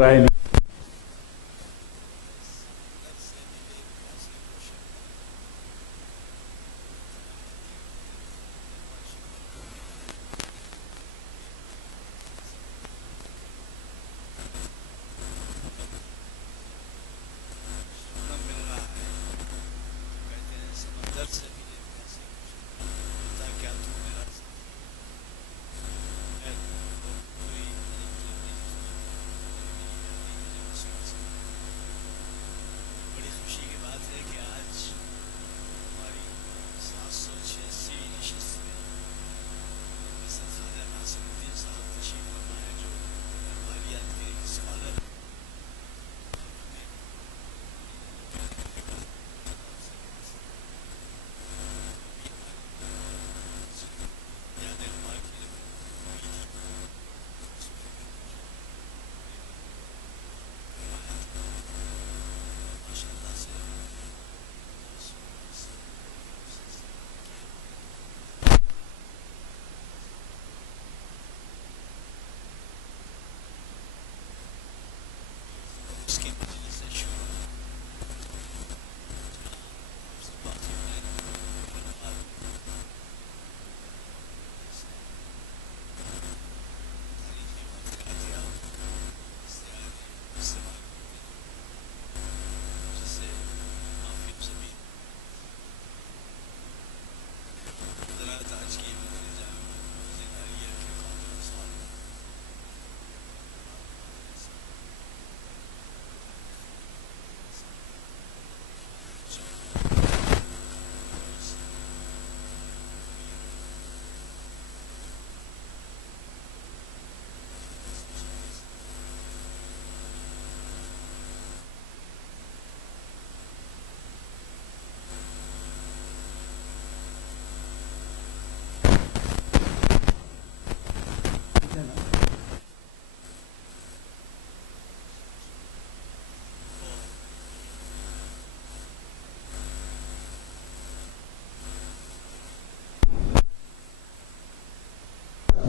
رائے نہیں.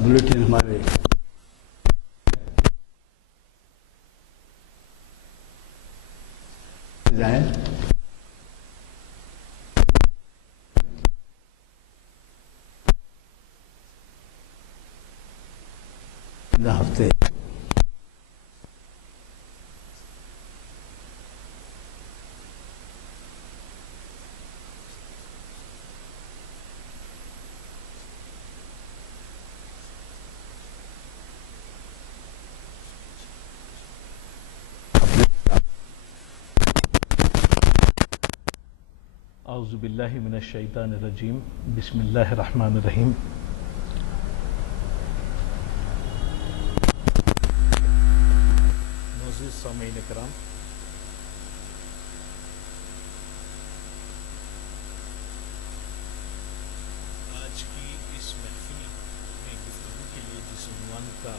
بلیٹن ہمارے جائیں ہفتے اعوذ باللہ من الشیطان الرجیم بسم اللہ الرحمن الرحیم. معزز سامعین کرام، آج کی اس محفل میں گفتگو کے لیے جس عنوان کا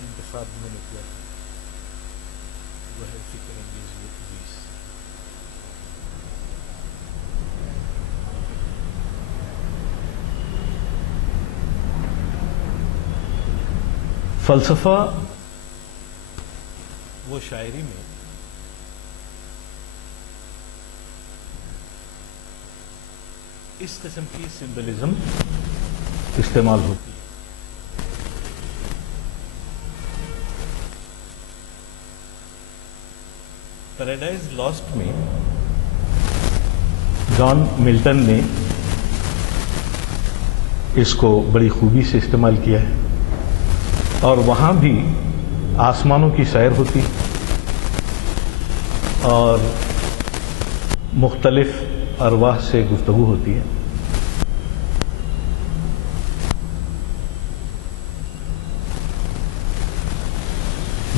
انتخاب میں نے کیا وہ ہے فکر انگیز ابلیس. فلسفہ و شاعری میں اس قسم کی سمبلزم استعمال ہوتی ہے. پیراڈائز لاسٹ میں جان ملٹن نے اس کو بڑی خوبی سے استعمال کیا ہے، اور وہاں بھی آسمانوں کی سیر ہوتی اور مختلف ارواح سے گفتگو ہوتی ہے.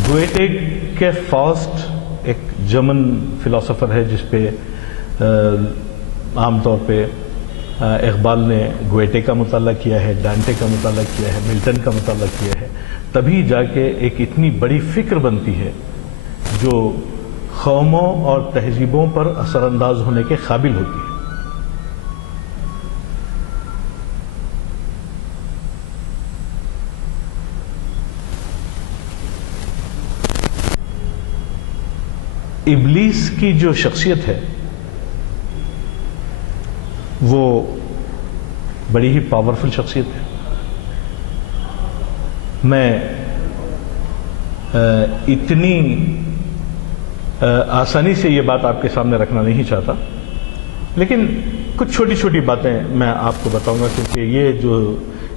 گویٹے کے فاسٹ ایک جرمن فلاسفر ہے جس پہ عام طور پہ اقبال نے گویٹے کا مطالعہ کیا ہے، ڈانٹے کا مطالعہ کیا ہے، ملٹن کا مطالعہ کیا ہے. تبھی جا کے ایک اتنی بڑی فکر بنتی ہے جو قوموں اور تہذیبوں پر اثر انداز ہونے کے قابل ہوتی ہے. ابلیس کی جو شخصیت ہے وہ بڑی ہی پاورفل شخصیت ہے. میں اتنی آسانی سے یہ بات آپ کے سامنے رکھنا نہیں چاہتا، لیکن کچھ چھوٹی چھوٹی باتیں میں آپ کو بتاؤں گا، کیونکہ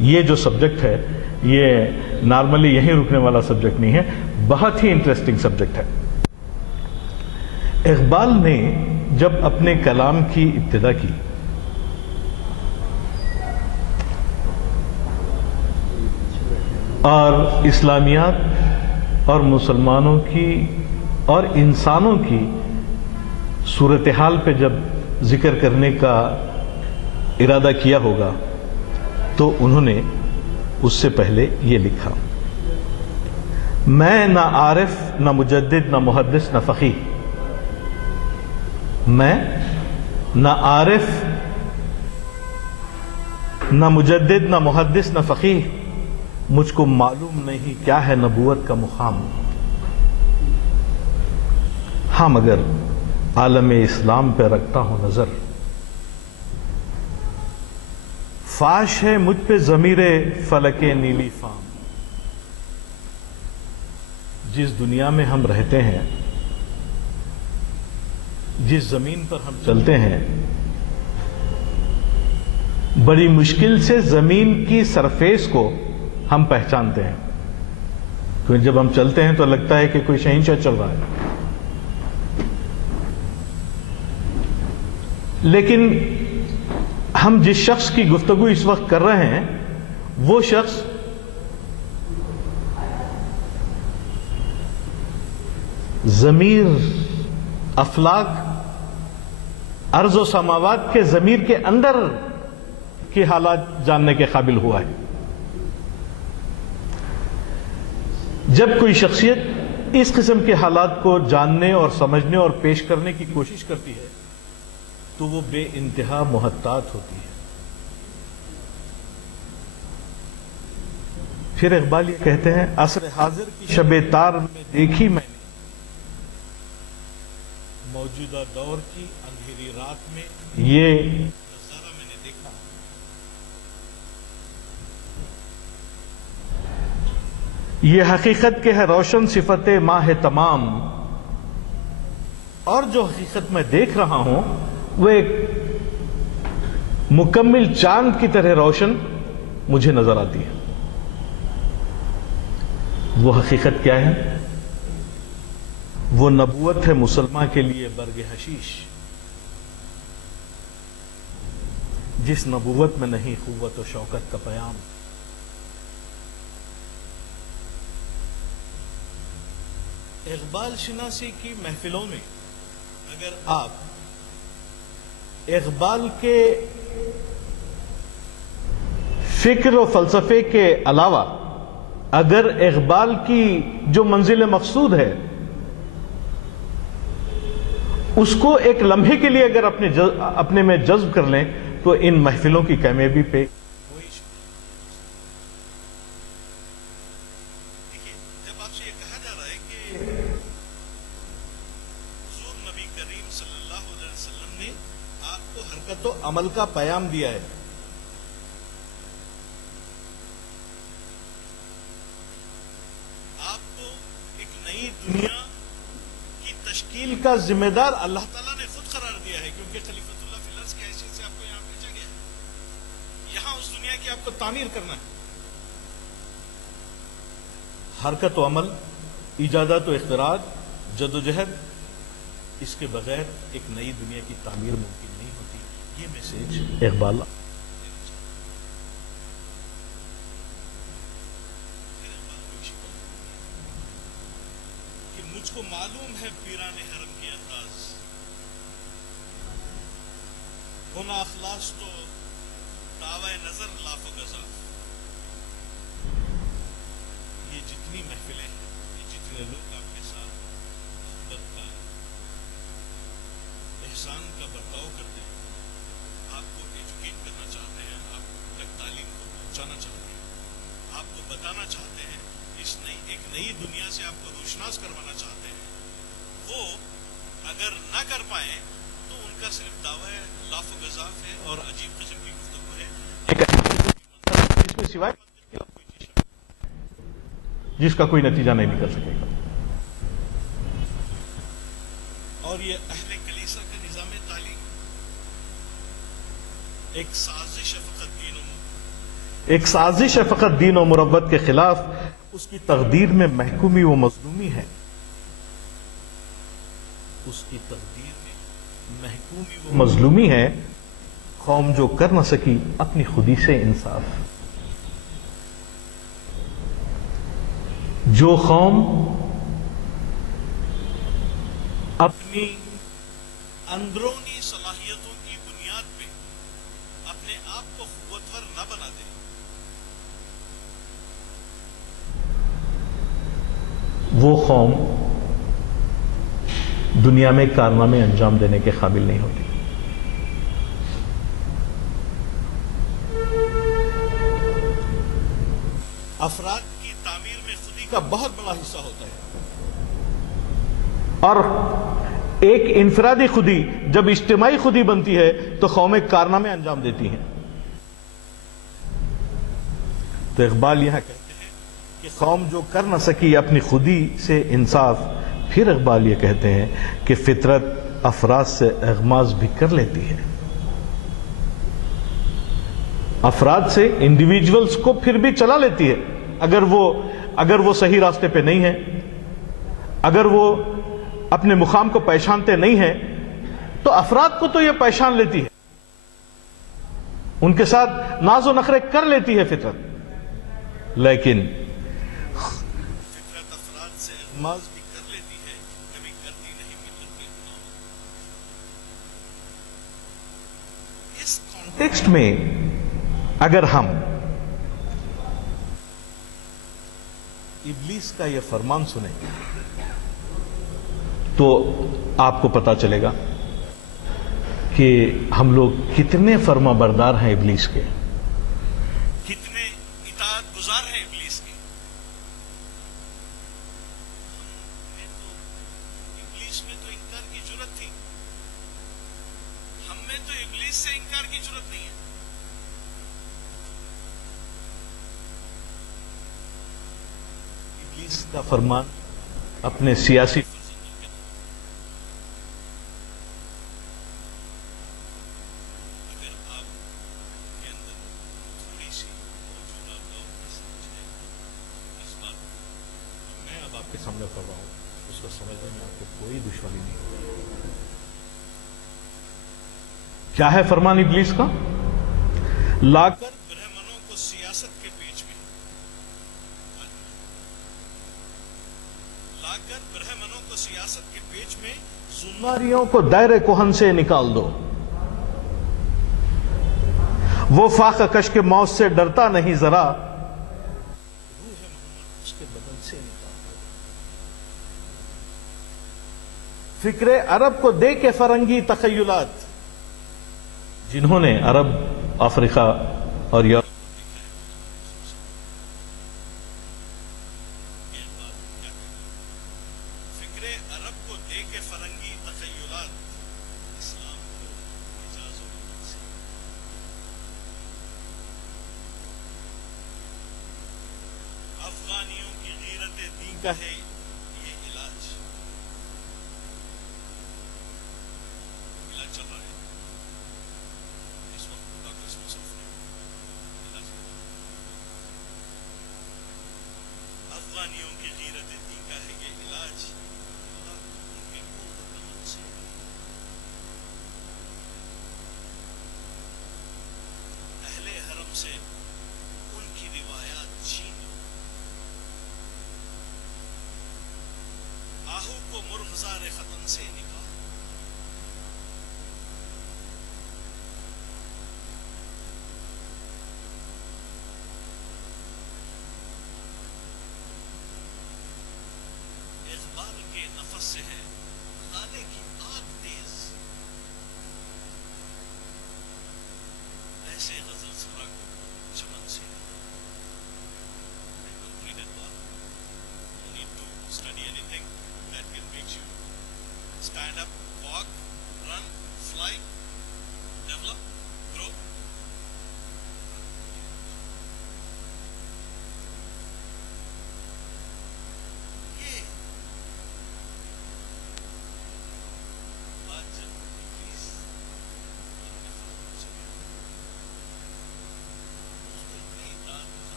یہ جو سبجیکٹ ہے یہ نارملی یہیں رکنے والا سبجیکٹ نہیں ہے، بہت ہی انٹرسٹنگ سبجیکٹ ہے. اقبال نے جب اپنے کلام کی ابتدا کی اور اسلامیات اور مسلمانوں کی اور انسانوں کی صورتحال پہ جب ذکر کرنے کا ارادہ کیا ہوگا تو انہوں نے اس سے پہلے یہ لکھا: میں نہ عارف نہ مجدد نہ محدث نہ فقیہ، میں نہ عارف نہ مجدد نہ محدث نہ فقیہ، مجھ کو معلوم نہیں کیا ہے نبوت کا مقام. ہاں مگر عالم اسلام پہ رکھتا ہوں نظر، فاش ہے مجھ پہ ضمیر فلک نیلی فام. جس دنیا میں ہم رہتے ہیں، جس زمین پر ہم چلتے ہیں، بڑی مشکل سے زمین کی سرفیس کو ہم پہچانتے ہیں، کیونکہ جب ہم چلتے ہیں تو لگتا ہے کہ کوئی شہنشاہ چل رہا ہے. لیکن ہم جس شخص کی گفتگو اس وقت کر رہے ہیں وہ شخص ضمیر افلاک ارض و سماوات کے ضمیر کے اندر کے حالات جاننے کے قابل ہوا ہے. جب کوئی شخصیت اس قسم کے حالات کو جاننے اور سمجھنے اور پیش کرنے کی کوشش کرتی ہے تو وہ بے انتہا محتاط ہوتی ہے. پھر اقبال یہ کہتے ہیں: عصر حاضر کی شب تار میں دیکھی میں نے، موجودہ دور کی اندھیری رات میں یہ نظارہ میں نے دیکھا. یہ حقیقت کے ہے روشن صفت ماہ تمام، اور جو حقیقت میں دیکھ رہا ہوں وہ ایک مکمل چاند کی طرح روشن مجھے نظر آتی ہے. وہ حقیقت کیا ہے؟ وہ نبوت ہے مسلمان کے لیے برگ حشیش، جس نبوت میں نہیں قوت و شوکت کا پیام. اقبال شناسی کی محفلوں میں اگر آپ اقبال کے فکر و فلسفے کے علاوہ اگر اقبال کی جو منزل مقصود ہے اس کو ایک لمحے کے لیے اگر اپنے میں جذب کر لیں تو ان محفلوں کی کامیابی پہ جب آپ سے یہ کہا جا رہا ہے کہ حضور نبی کریم صلی اللہ علیہ وسلم نے آپ کو حرکت و عمل کا پیام دیا ہے، آپ کو ایک نئی دنیا کی تشکیل کا ذمہ دار اللہ تعالیٰ نے خود قرار دیا ہے، کیونکہ خلیفۃ اللہ فی الارض کی حیثیت سے آپ کو یہاں بھیجا گیا ہے. یہاں اس دنیا کی آپ کو تعمیر کرنا ہے. حرکت و عمل، ایجادات و اختراعات، جدوجہد، اس کے بغیر ایک نئی دنیا کی تعمیر ممکن نہیں ہوتی. یہ میسج اقبال کہ مجھ کو معلوم ہے پیران حرم کے انداز، ہونا اخلاص تو دعوی نظر لاف و گزاف. یہ جتنی محفلیں ہیں، یہ جتنے لوگ آپ کے ساتھ محبت کا، احسان کا برتاؤ کرتے ہیں، آپ کو ایجوکیٹ کرنا چاہتے ہیں، آپ تک تعلیم کو پہنچانا چاہتے ہیں، آپ کو بتانا چاہتے ہیں، ایک نئی دنیا سے آپ کو روشناس کروانا چاہتے ہیں، وہ اگر نہ کر پائیں تو ان کا صرف دعوی لاف و گزاف ہے اور عجیب قسم کی گفتگو ہے، اس میں سوائے جس کا کوئی نتیجہ نہیں نکل سکے گا. اور یہ اہل کلیسا کا نظام تعلیم ایک سازش ہے فقط دین و مروت کے خلاف، اس کی تقدیر میں محکومی و مظلومی ہے. اس کی تقدیر میں محکومی و مظلومی ہے. قوم جو کر نہ سکی اپنی خودی سے انصاف. جو قوم اپنی اندرونی صلاحیتوں کی بنیاد پہ اپنے آپ کو قوتور نہ بنا دے، وہ قوم دنیا میں کارنامے انجام دینے کے قابل نہیں ہوتی. افراد کی تعمیر میں خودی کا بہت بڑا حصہ ہوتا ہے، اور ایک انفرادی خودی جب اجتماعی خودی بنتی ہے تو قومیں کارنامے انجام دیتی ہیں. تو اقبال یہاں کہتے ہیں کہ قوم جو کر نہ سکی اپنی خودی سے انصاف. پھر اقبال یہ کہتے ہیں کہ فطرت افراد سے اغماز بھی کر لیتی ہے. افراد سے انڈیویجولز کو پھر بھی چلا لیتی ہے اگر وہ صحیح راستے پہ نہیں ہے، اگر وہ اپنے مقام کو پہچانتے نہیں ہیں تو افراد کو تو یہ پہچان لیتی ہے، ان کے ساتھ ناز و نخرے کر لیتی ہے فطرت. لیکن فطرت افراد سے اغماز بھی کر لیتی ہے، کبھی کرتی نہیں ملت کے گناہ. اس کانٹیکسٹ میں اگر ہم ابلیس کا یہ فرمان سنیں تو آپ کو پتا چلے گا کہ ہم لوگ کتنے فرما بردار ہیں ابلیس کے، کتنے اطاعت گزار ہیں ابلیس کے. ابلیس میں تو انکار کی جرات تھی، ہم میں تو ابلیس سے انکار کی جرات نہیں ہے. ابلیس کا فرمان اپنے سیاسی سامنے پڑھ رہا ہوں اس کو سمجھنے میں آپ کو کوئی دشواری نہیں. کیا ہے فرمان ابلیس کا؟ لا کر برہمنوں کو سیاست کے بیچ میں، لا کر برہمنوں کو سیاست کے بیچ میں زناریوں کو دائرے کوہن سے نکال دو. وہ فاقہ کش کے موت سے ڈرتا نہیں ذرا، اس کے بدن سے نکال. فکر عرب کو دے کے فرنگی تخیلات، جنہوں نے عرب، افریقہ اور یورپ فکر عرب کو دے کے فرنگی تخیلات، اسلام کو اجازت. افغانیوں کی غیرت دین کا ہے چل رہا ہے اس وقت. ڈاکٹر مصرف نے علاج افغانیوں کی غیرت دین کا ہے یہ علاج، ان کے نمن سے اہل حرم سے ان کی روایات چھین، آہو کو مرغزار ختن سے نکال. کے نفس سے ہے غالے کی آگ تیز، ایسے غزل سرا کو چمن سے. You need to study anything that can make you stand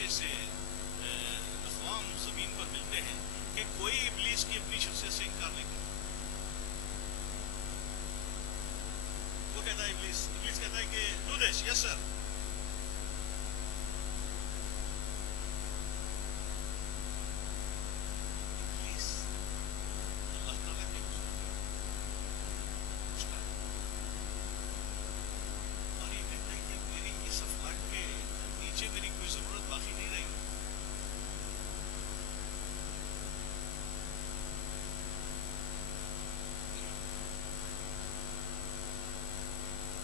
پیچھے سے اقوام زمین پر ملتے ہیں کہ کوئی ابلیس کی اپنی شخصیت سے انکار نہیں کرتا. وہ کہتا ہے ابلیس کہتا ہے کہ ڈو دس, یس سر.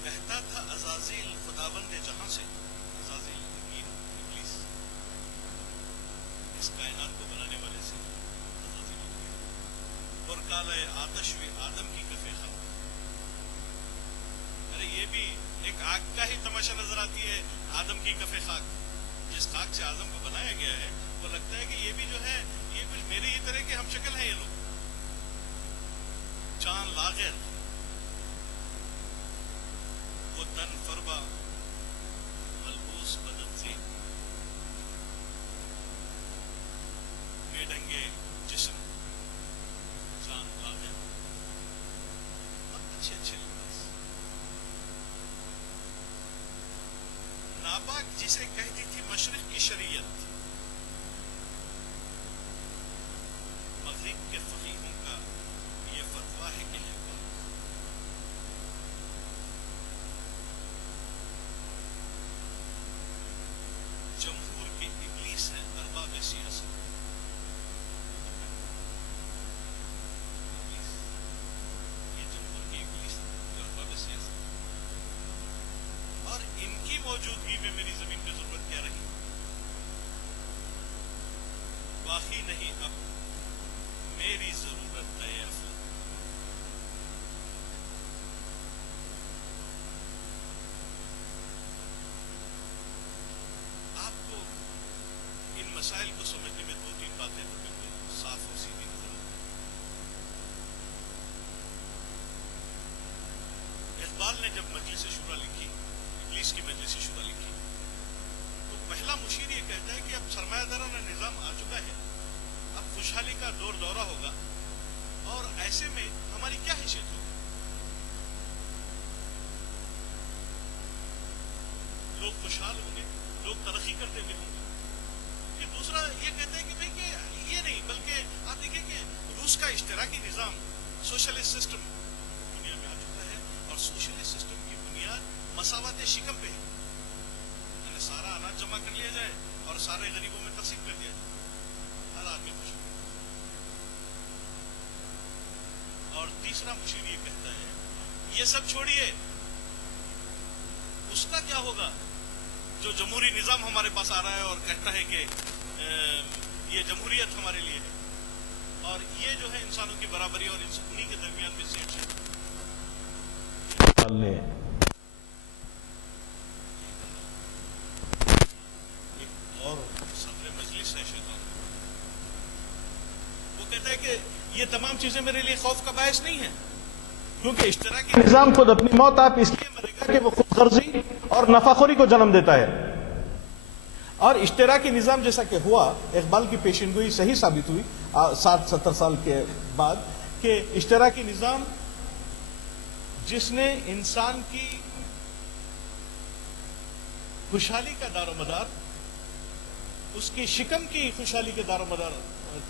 کہتا تھا عزازیل خداوند جہاں سے, عزازیل ابلیس اس کائنات کو بنانے والے سے, عزازیل اور کالہ آتش و آدم کی کفِ خاک. ارے یہ بھی ایک آگ کا ہی تماشا نظر آتی ہے. آدم کی کفِ خاک, جس خاک سے آدم کو بنایا گیا ہے, وہ لگتا ہے کہ یہ بھی جو ہے یہ کچھ میرے ہی طرح کے ہم شکل ہیں یہ لوگ. چاند لاغر وہ تن فربا ملبوس بدن سے, بے ڈنگے جسم, چاند لاغر, اچھے اچھے لباس. ناپاک جسے کہتی تھی مشرق کی شریعت, مغرب کے فقیہوں کا یہ فتویٰ ہے کہ جمہور کے ابلیس ہیں ارباب سیاست. یہ جمہور کے ابلیس ہیں جو ارباب سیاست, اور ان کی موجودگی میں میری زمین پہ ضرورت کیا رہی؟ باقی نہیں اب میری ضرورت ہے افلا. مسائل کو سمجھنے میں دو تین باتیں تو بالکل صاف اور سیدھی نظر آتی ہیں. اقبال نے جب مجلس شورا لکھی, ابلیس کی مجلس شورا لکھی, تو پہلا مشیر یہ کہتا ہے کہ اب سرمایہ دارانہ نظام آ چکا ہے, اب خوشحالی کا دور دورہ ہوگا, اور ایسے میں ہماری کیا حیثیت ہوگی؟ لوگ خوشحال ہوں گے, لوگ ترقی کرتے ہوئے ہوں گے. دوسرا یہ کہتے ہیں کہ بھئی کہ یہ نہیں, بلکہ آپ دیکھیں کہ روس کا اشتراکی نظام, سوشلسٹ سسٹم دنیا میں آ چکا ہے, اور سوشلسٹ سسٹم کی بنیاد مساوات شکم پہ ہے. یعنی سارا اناج جمع کر لیا جائے اور سارے غریبوں میں تقسیم کر دیا جائے, ہر آدمی خوش ہو. اور تیسرا مشیر یہ کہتا ہے یہ سب چھوڑیے, اس کا کیا ہوگا جو جمہوری نظام ہمارے پاس آ رہا ہے اور کہتا ہے کہ یہ جمہوریت ہمارے لیے ہے, اور یہ جو ہے انسانوں کی برابری اور انہیں کے درمیان میں سیٹ ہے. ایک اور صدر مجلس ہے شیطان, وہ کہتا ہے کہ یہ تمام چیزیں میرے لیے خوف کا باعث نہیں ہے, کیونکہ اشتراکی نظام خود اپنی موت آپ اس لیے مرے گا کہ وہ خود غرضی اور نفاخوری کو جنم دیتا ہے. اور اشتراکی نظام جیسا کہ ہوا, اقبال کی پیشن گوئی صحیح ثابت ہوئی 60-70 سال کے بعد, کہ اشتراکی نظام جس نے انسان کی خوشحالی کا دار و مدار, اس کی شکم کی خوشحالی کے دار و مدار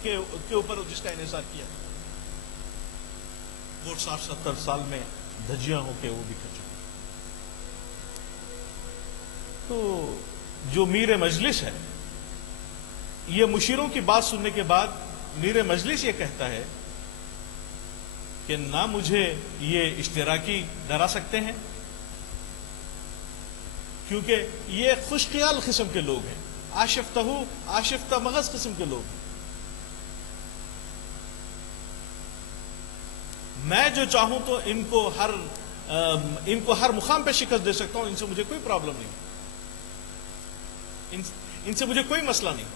کے اوپر جس کا انحصار کیا, وہ 60-70 سال میں دھجیاں ہو کے وہ بھی کر چکے. تو جو میر مجلس ہے, یہ مشیروں کی بات سننے کے بعد میر مجلس یہ کہتا ہے کہ نہ مجھے یہ اشتراکی ڈرا سکتے ہیں, کیونکہ یہ خوش خیال قسم کے لوگ ہیں, آشفتہ مغز قسم کے لوگ ہیں. میں جو چاہوں تو ان کو ہر مقام پہ شکست دے سکتا ہوں, ان سے مجھے کوئی پرابلم نہیں, ان سے مجھے کوئی مسئلہ نہیں.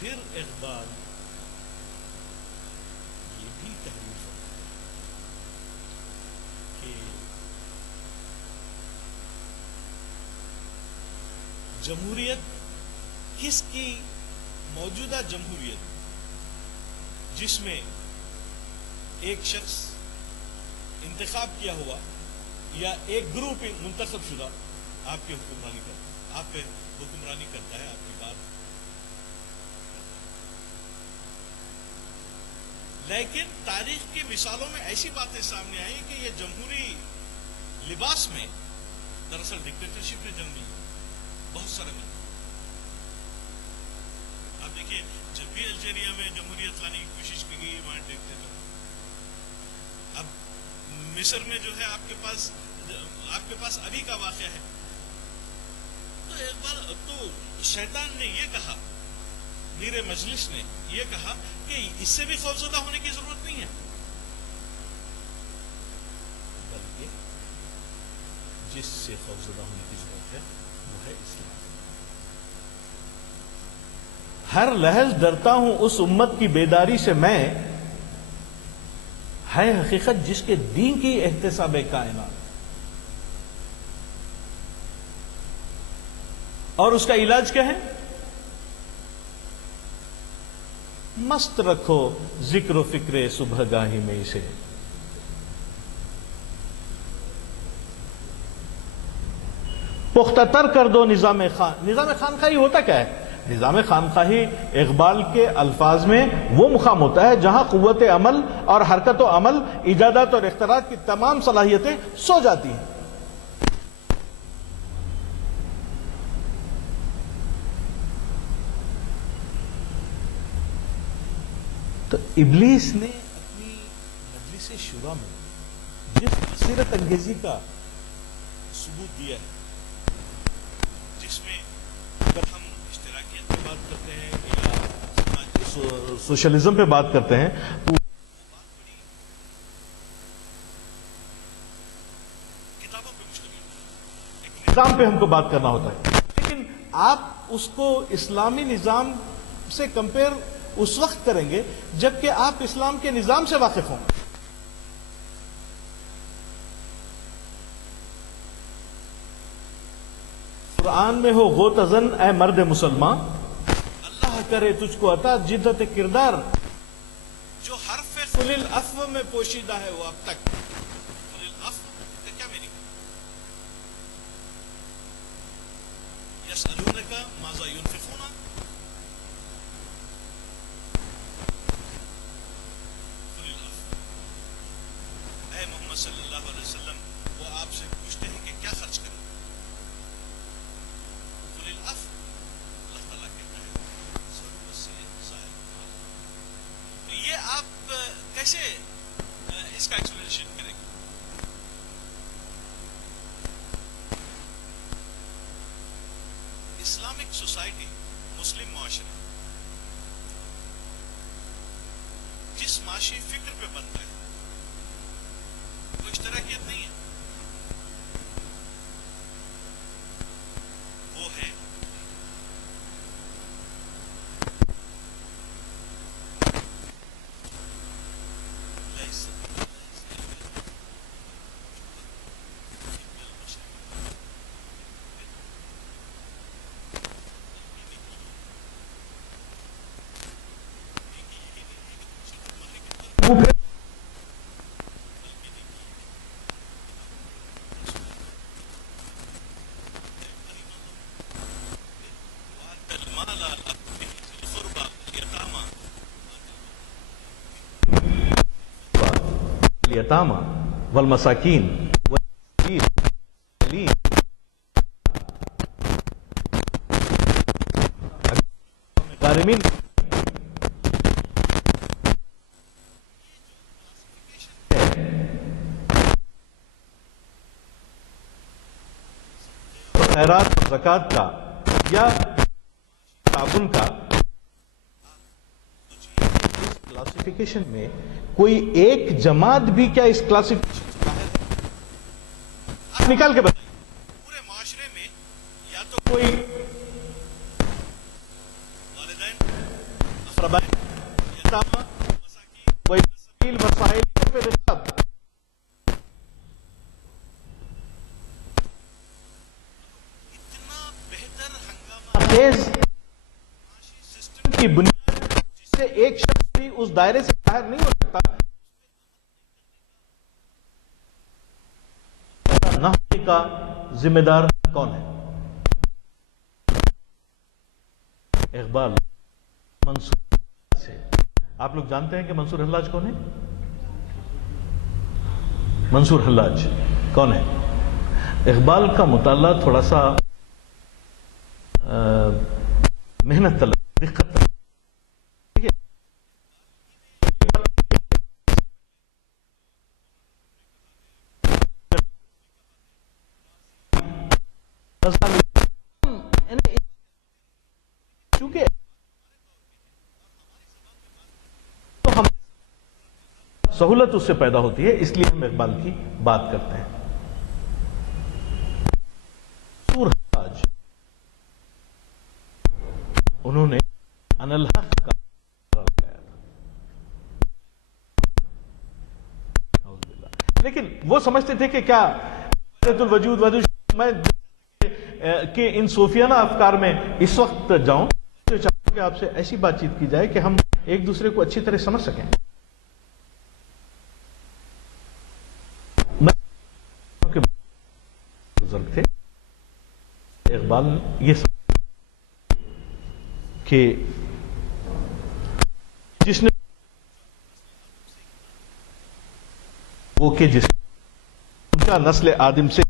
پھر اقبال یہ بھی تحریر کہ جمہوریت 21 کی موجودہ جمہوریت جس میں ایک شخص انتخاب کیا ہوا یا ایک گروپ منتخب شدہ آپ پہ حکمرانی کرتا ہے، آپ کی بات، لیکن تاریخ کی مثالوں میں ایسی باتیں سامنے آئی کہ یہ جمہوری لباس میں دراصل ڈکٹیٹرشپ نے جنم لی، بہت سارے میں آپ دیکھیے جب بھی الجیریا میں جمہوریت لانے کی کوشش کی گئی وہاں ڈکٹیٹر، اب مصر میں جو ہے آپ کے پاس ابھی کا واقعہ ہے، تو ایک بار تو شیطان نے یہ کہا، میر مجلس نے یہ کہا کہ اس سے بھی خوفزدہ ہونے کی ضرورت نہیں ہے، بلکہ جس سے خوفزدہ ہونے کی ضرورت ہے وہ ہے اسلام۔ ہر لحظ ڈرتا ہوں اس امت کی بیداری سے میں، ہے حقیقت جس کے دین کی احتساب کائنات، اور اس کا علاج کیا ہے؟ مست رکھو ذکر و فکر صبح گاہی میں اسے، پختہ تر کر دو نظام خان۔ نظام خانخواہی ہوتا کیا ہے؟ نظام خانخواہی اقبال کے الفاظ میں وہ مقام ہوتا ہے جہاں قوت عمل اور حرکت و عمل، ایجادات اور اختراعات کی تمام صلاحیتیں سو جاتی ہیں۔ تو ابلیس نے اپنی مجلس شورا میں جس بصیرت انگیزی کا ثبوت دیا ہے، جس میں اگر ہم اشتراکیت کی بات کرتے ہیں یا سوشلزم پہ بات کرتے ہیں تو کتابوں پہ مشتمل ہے، لیکن نظام پہ ہم کو بات کرنا ہوتا ہے، لیکن آپ اس کو اسلامی نظام سے کمپیئر اس وقت کریں گے جبکہ آپ اسلام کے نظام سے واقف ہوں۔ قرآن میں ہو غوطزن اے مرد مسلمان، اللہ کرے تجھ کو عطا جدت کردار، جو حرف قل العفو میں پوشیدہ ہے وہ اب تک، قل العفو کا کیا میننگ ہے؟ یسألونک ماذا ينفقون، قل العفو، اے محمد صلی اللہ علیہ وسلم وہ آپ سے پوچھتے ہیں کہ کیا خرچ کریں، قل العفو، اللہ تعالیٰ کہتا ہے ضرورت سے ظاہر مال۔ تو یہ آپ کیسے اس کا ایکسپلینیشن کریں گے؟ اسلامک سوسائٹی، مسلم معاشرہ جس معاشی فکر پہ بنتا ہے وہ اشتراکیت نہیں ہے، وہ ہے الیتامی والمساکین والمساکین غارمین۔ خیرات اور زکوٰۃ کا یا تعاون کا اس کلاسیفیکیشن میں کوئی ایک جماعت بھی کیا اس کلاسیفیکیشن سے باہر ہے؟ آپ نکال کے بتائیے۔ پورے معاشرے میں یا تو کوئی والدین، اقربائن، یتامى، مساکین، وسائل وسائل پہ رشتہ، اتنا بہتر ہنگامہ خیز کی بنیاد جس سے ایک شخص بھی اس دائرے سے باہر نہیں ہو سکتا، نہ ہونے کا ذمہ دار کون ہے؟ اقبال منصور سے، آپ لوگ جانتے ہیں کہ منصور حلاج کون ہے؟ منصور حلاج کون ہے؟ اقبال کا مطالعہ تھوڑا سا محنت طلب، دقت طلب، ٹھیک ہے؟ چونکہ تو ہم سہولت اس سے پیدا ہوتی ہے، اس لیے ہم اقبال کی بات کرتے ہیں۔ حلاج انہوں نے انالحق کا لگایا تھا، لیکن وہ سمجھتے تھے کہ کیا الوجود میں کہ ان صوفیانہ افکار میں اس وقت جاؤں تو چاہتا ہوں کہ آپ سے ایسی بات چیت کی جائے کہ ہم ایک دوسرے کو اچھی طرح سمجھ سکیں۔ بزرگ تھے اقبال یہ کہ جس نے وہ کہ جس کا نسل آدم سے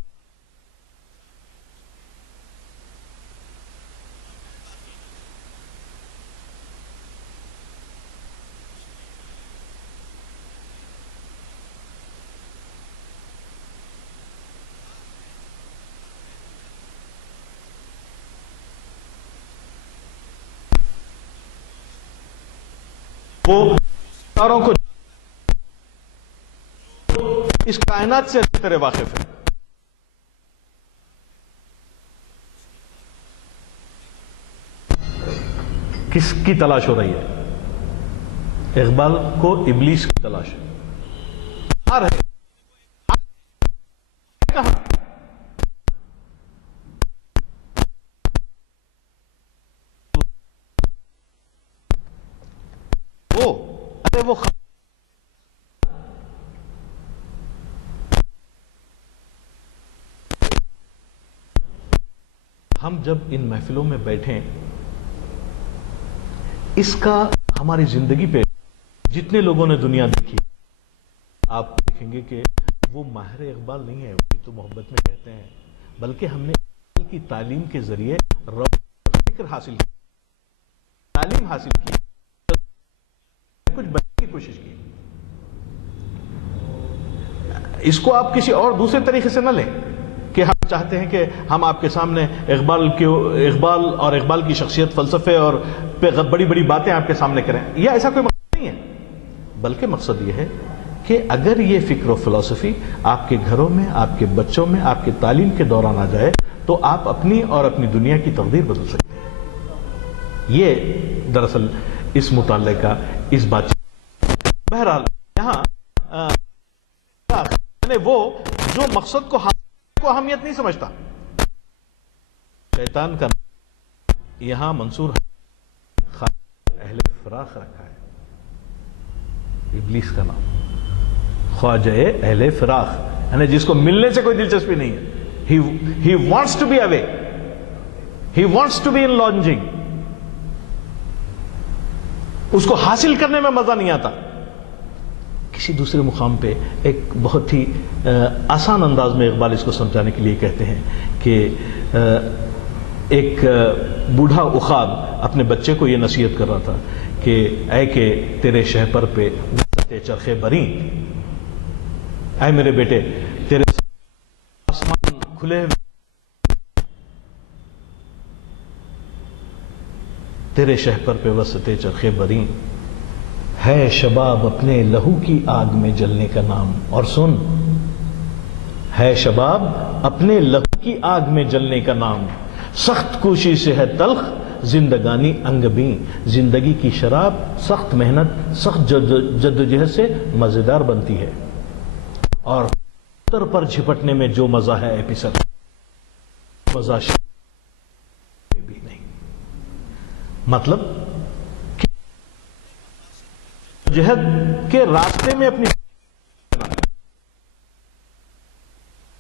وہ ستاروں کو اس کائنات سے اچھی طرح واقف ہے۔ کس کی تلاش ہو رہی ہے؟ اقبال کو ابلیس کی تلاش ہے۔ کہاں؟ وہ ہم جب ان محفلوں میں بیٹھیں، اس کا ہماری زندگی پہ جتنے لوگوں نے دنیا دیکھی، آپ دیکھیں گے کہ وہ ماہر اقبال نہیں ہے، وہ تو محبت میں کہتے ہیں، بلکہ ہم نے اقبال کی تعلیم کے ذریعے فکر حاصل کی، تعلیم حاصل کی، کچھ بننے کی کوشش کی۔ اس کو آپ کسی اور دوسرے طریقے سے نہ لیں کہ ہم چاہتے ہیں کہ ہم آپ کے سامنے اقبال اور اقبال کی شخصیت، فلسفے اور بڑی بڑی باتیں آپ کے سامنے کریں، یا ایسا کوئی مقصد نہیں ہے، بلکہ مقصد یہ ہے کہ اگر یہ فکر و فلسفی آپ کے گھروں میں، آپ کے بچوں میں، آپ کی تعلیم کے دوران آ جائے تو آپ اپنی اور اپنی دنیا کی تقدیر بدل سکتے ہیں۔ یہ دراصل اس مطالعے کا، اس بات چیت۔ بہرحال یہاں وہ جو مقصد کو اہمیت نہیں سمجھتا، شیطان کا نام یہاں منصور اہل فراق رکھا ہے، ابلیس کا نام خواجہ اہل فراق، یعنی جس کو ملنے سے کوئی دلچسپی نہیں ہے۔ He wants to be away. He wants to be in longing. اس کو حاصل کرنے میں مزہ نہیں آتا۔ کسی دوسرے مقام پہ ایک بہت ہی آسان انداز میں اقبال اس کو سمجھانے کے لیے کہتے ہیں کہ ایک بوڑھا عقاب اپنے بچے کو یہ نصیحت کر رہا تھا کہ اے کہ تیرے شہپر پہ وسط چرخے بریں، اے میرے بیٹے تیرے آسمان کھلے ہوئے، تیرے شہپر پہ وسط چرخے بریں، ہے شباب اپنے لہو کی آگ میں جلنے کا نام۔ اور سن، ہے شباب اپنے لہو کی آگ میں جلنے کا نام، سخت کوشی سے ہے تلخ زندگانی انگبیں، زندگی کی شراب سخت محنت، سخت جدوجہد سے مزیدار بنتی ہے، اور اتر پر جھپٹنے میں جو مزہ ہے ایپیسر مزہ بھی نہیں۔ مطلب جدوجہد کے راستے میں اپنی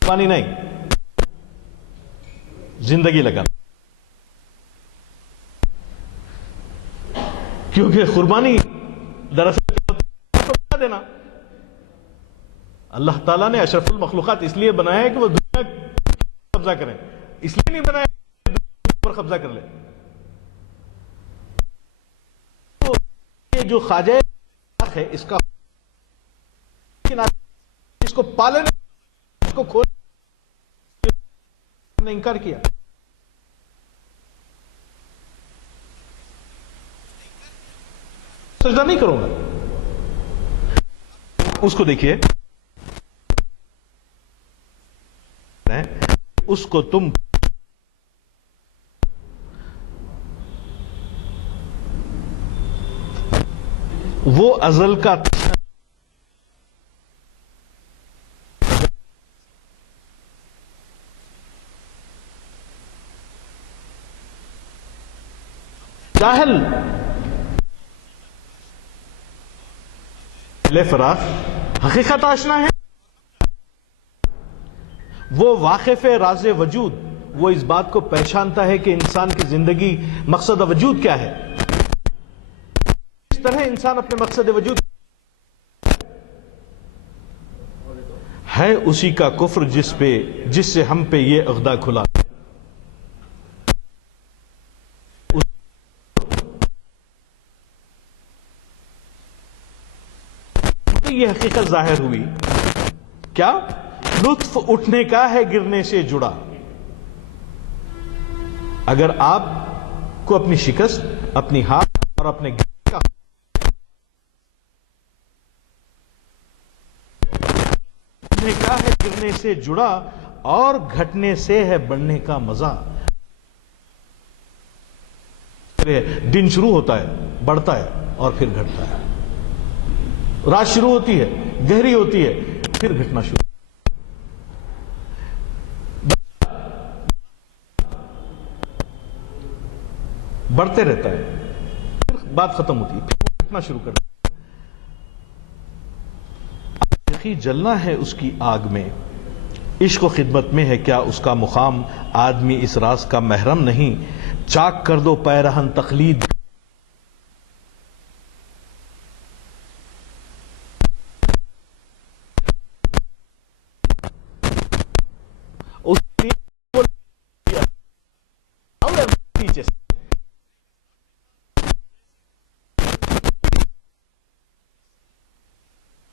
قربانی نہیں، زندگی لگانا. کیونکہ قربانی دراصل دینا. اللہ تعالیٰ نے اشرف المخلوقات اس لیے بنایا ہے کہ وہ دنیا قبضہ کریں، اس لیے نہیں بنایا کہ دنیا پر قبضہ کر لے. تو یہ جو خواجہ ہے اس کا اس کو پالے اس کو کھول نے انکار کیا. سجدہ نہیں کروں گا. اس کو دیکھیے، اس کو تم وہ ازل کا جاہل فراق حقیقت آشنا ہے، وہ واقف راز وجود، وہ اس بات کو پہچانتا ہے کہ انسان کی زندگی مقصد وجود کیا ہے. اس طرح انسان اپنے مقصد وجود ہے اسی کا کفر جس سے ہم پہ یہ عقدہ کھلا. یہ حقیقت ظاہر ہوئی کیا؟ لطف اٹھنے کا ہے گرنے سے جڑا. اگر آپ کو اپنی شکست، اپنی ہار اور اپنے گرنے کا اٹھنے کا ہے گرنے سے جڑا اور گھٹنے سے ہے بڑھنے کا مزہ. دن شروع ہوتا ہے، بڑھتا ہے اور پھر گھٹتا ہے. رات شروع ہوتی ہے، گہری ہوتی ہے، پھر گھٹنا شروع. بڑھتے رہتا ہے، پھر بات ختم ہوتی ہے، پھر گھٹنا شروع کرتا ہے. یقین جلنا ہے اس کی آگ میں، عشق و خدمت میں ہے کیا اس کا مقام. آدمی اس راز کا محرم نہیں، چاک کر دو پیرہن تقلید.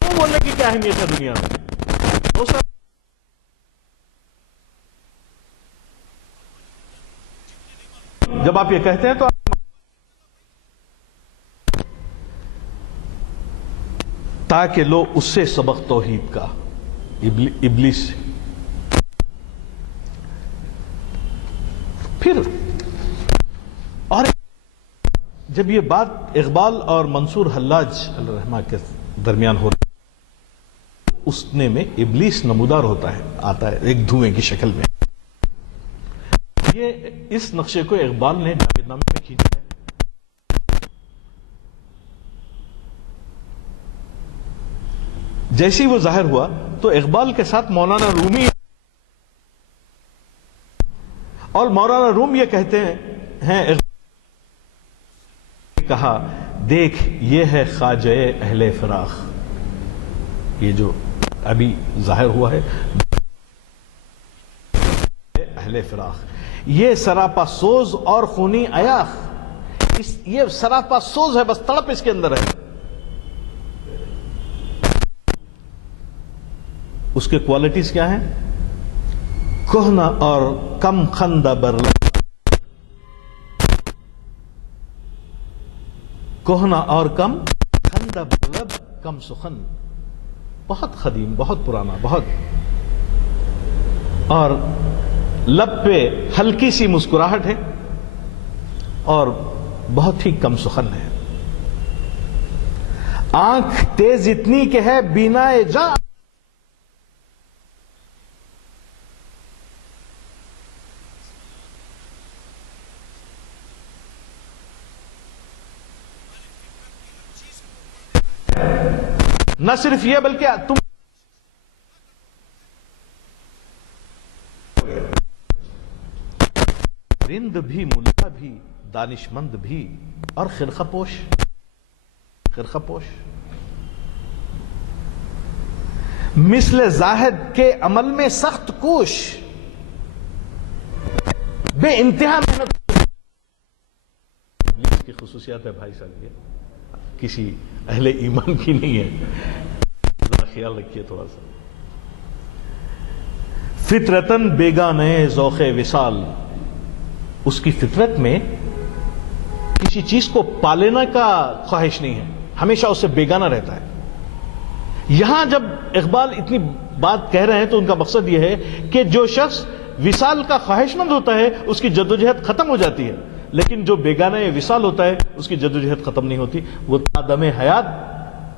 بولنے کی کیا اہمیت ہے دنیا میں؟ جب آپ یہ کہتے ہیں تو تاکہ لو اس سے سبق توحید کا، ابلیس سے. پھر اور جب یہ بات اقبال اور منصور حلاج علیہ الرحمہ کے درمیان ہو رہی، اس نے میں ابلیس نمودار ہوتا ہے، آتا ہے ایک دھوئیں کی شکل میں. یہ اس نقشے کو اقبال نے جاوید نامے میں کھینچا ہے. جیسی وہ ظاہر ہوا تو اقبال کے ساتھ مولانا رومی، اور مولانا روم یہ کہتے ہیں کہا دیکھ یہ ہے خواجہ اہل فراق. یہ جو ابھی ظاہر ہوا ہے اہل فراق، یہ سراپا سوز اور خونی عیاق. یہ سراپا سوز ہے، بس تڑپ اس کے اندر ہے. اس کے کوالٹیز کیا ہیں؟ کہنا اور کم خندہ برلب، کہنا اور کم خندہ برلب کم سخن. بہت قدیم، بہت پرانا، بہت، اور لب پہ ہلکی سی مسکراہٹ ہے اور بہت ہی کم سخن ہے. آنکھ تیز اتنی کہ ہے بینائے جاں، نہ صرف یہ بلکہ تم رند بھی، ملا بھی، دانشمند بھی اور خرقہ پوش. مثل زاہد کے عمل میں سخت کوش، بے انتہا محنت. اس کی خصوصیات ہے بھائی صاحب، یہ کسی اہل ایمان کی نہیں ہے، ذرا خیال رکھیے تھوڑا سا. فطرتن بیگانے ذوق وصال، اس کی فطرت میں کسی چیز کو پالینا کا خواہش نہیں ہے، ہمیشہ اس سے بیگانہ رہتا ہے. یہاں جب اقبال اتنی بات کہہ رہے ہیں تو ان کا مقصد یہ ہے کہ جو شخص وصال کا خواہش مند ہوتا ہے اس کی جدوجہد ختم ہو جاتی ہے، لیکن جو بیگانہ وصال ہوتا ہے اس کی جدوجہد ختم نہیں ہوتی، وہ تا دم حیات